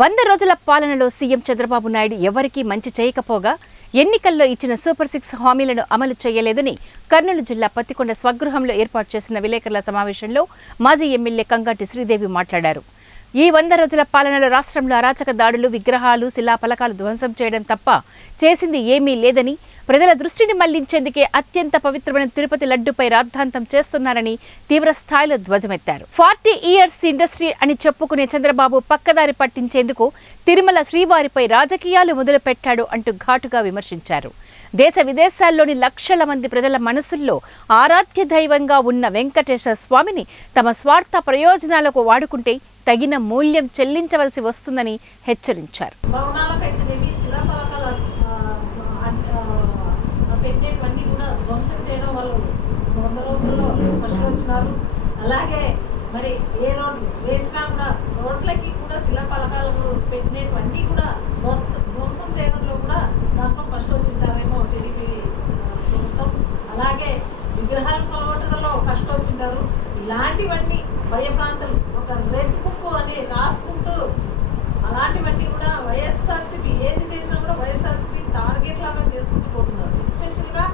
100 రోజుల పాలనలో సీఎం చంద్రబాబు నాయుడు ఎవరికీ మంచి చేయకపోగా ఎన్నికల్లో ఇచ్చిన సూపర్ 6 హామీలను అమలు చేయలేదని కర్నూలు జిల్లా పత్తికొండ స్వగృహంలో ఏర్పాటు చేసిన విలేకరుల సమావేశంలో మాజీ ఎమ్మెల్యే కంగాటి శ్రీదేవి మాట్లాడారు. ఈ 100 రోజుల పాలనలో రాష్ట్రంలో అరాచక దాడులు, విగ్రహాలు, శిలాఫలకాలు ధ్వంసం చేయడం తప్ప చేసింది ఏమీ లేదని, ప్రజల దృష్టిని మళ్లించేందుకే అత్యంత పవిత్రమైన తిరుపతి లడ్డుపై రాద్ధాంతం చేస్తున్నారని తీవ్ర స్థాయిలో ధ్వజమెత్తారు. 40 ఇయర్స్ ఇండస్ట్రీ అని చెప్పుకునే చంద్రబాబు పక్కదారి పట్టించేందుకు తిరుమల శ్రీవారిపై రాజకీయాలు మొదలుపెట్టాడు అంటూ ఘాటుగా విమర్శించారు. దేశ విదేశాల్లోని లక్షల మంది ప్రజల మనసుల్లో ఆరాధ్య దైవంగా ఉన్న వెంకటేశ్వర స్వామిని తమ స్వార్థ ప్రయోజనాలకు వాడుకుంటే తగిన మూల్యం చెల్లించవలసి వస్తుందని హెచ్చరించారు. అలాగే మరి ఏ రోడ్లు వేసినా కూడా రోడ్లకి కూడా శిలాఫలకాలకు పెట్టినవన్నీ కూడా ధ్వంసం చేయడంలో కూడా దాంట్లో ఫస్ట్ వచ్చింటారేమో టీడీపీ ప్రభుత్వం. అలాగే విగ్రహాలు పలగొట్టడంలో ఫస్ట్ వచ్చింటారు. ఇలాంటివన్నీ భయప్రాంతాలు ఒక రెడ్ బుక్ అని రాసుకుంటూ అలాంటివన్నీ కూడా వైఎస్ఆర్సీపీ ఏది చేసినా కూడా వైఎస్ఆర్సీపీ టార్గెట్ లాగా చేసుకుంటూ పోతున్నారు. ఎస్పెషల్గా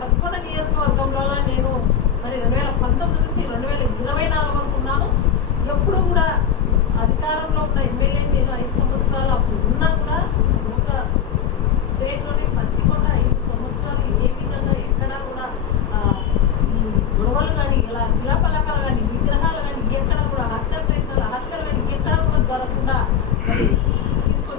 పత్తికొండ నియోజకవర్గంలో